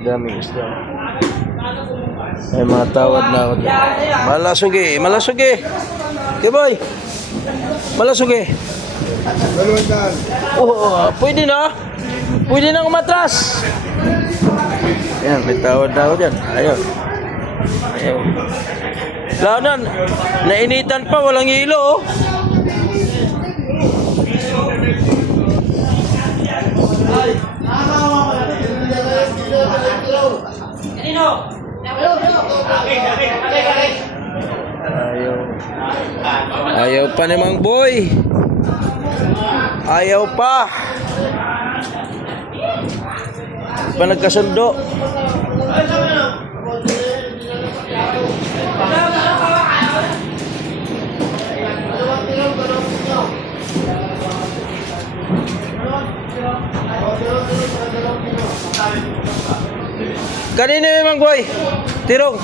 Daming isda. May mga tawad na ako. Malasugi, malasugi. Okay, boy. Malasugi. Oh, pwede na. Pwede na umatras. Yan, may tawad na ako dyan. Ayaw. Ayaw. Lanan, nainitan pa, walang hilo, oh. Ayaw pa ni Mang Boy. Ayaw pa. Pa nagkasundo. Kanina may Mang Boy. Tirong.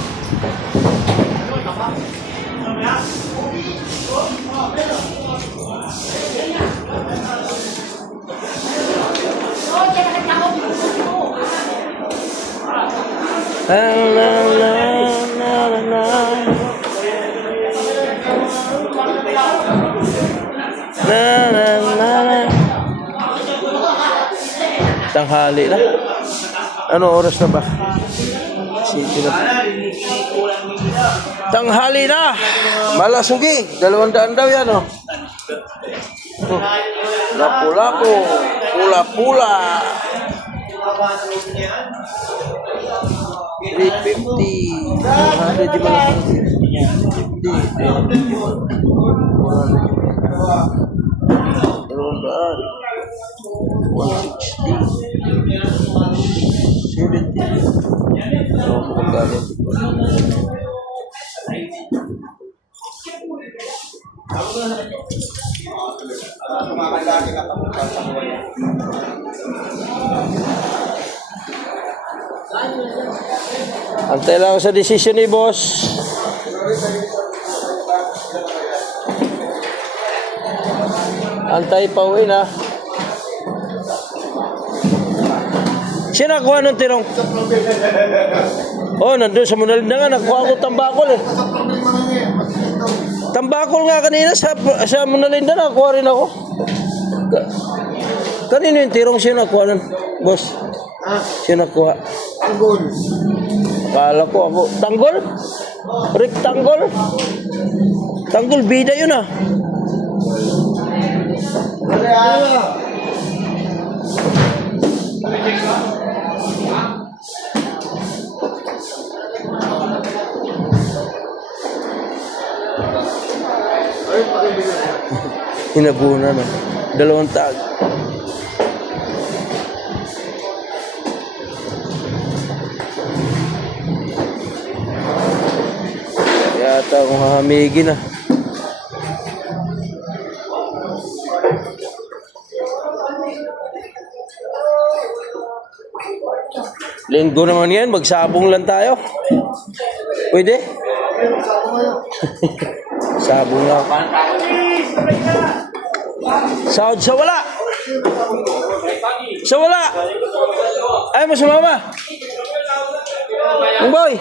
La la la la la. La la la. Tanghali na. Ano oras na ba? City na. Tanghali na. Malasugi. 200 daw yan, oh. Oh. Lapu-lapu. Pula-pula. 350. 100 di ba? 160. Antay lang sa desisyon ni boss. Antay pa uwi na. Siya nakuha ng tirong. Oh, nandun sa Munalinda nga. Nakuha ko tambakol eh. Tambakol nga kanina sa Munalinda. Nakuha rin ako. Kanino yung tirong siya nakuha nun, boss? Siya nakuha. Tanggol. Kala ko ako. Tanggol? Rectangle? Tanggol, bida yun ah. Hinabunan na. 2 tag. Yata akong hahamigin na. Linggo naman yan, magsabong lang tayo. Pwede? Sabong lang. Sahod sa wala. Sa wala. Ay mo sumama. Mang Boy.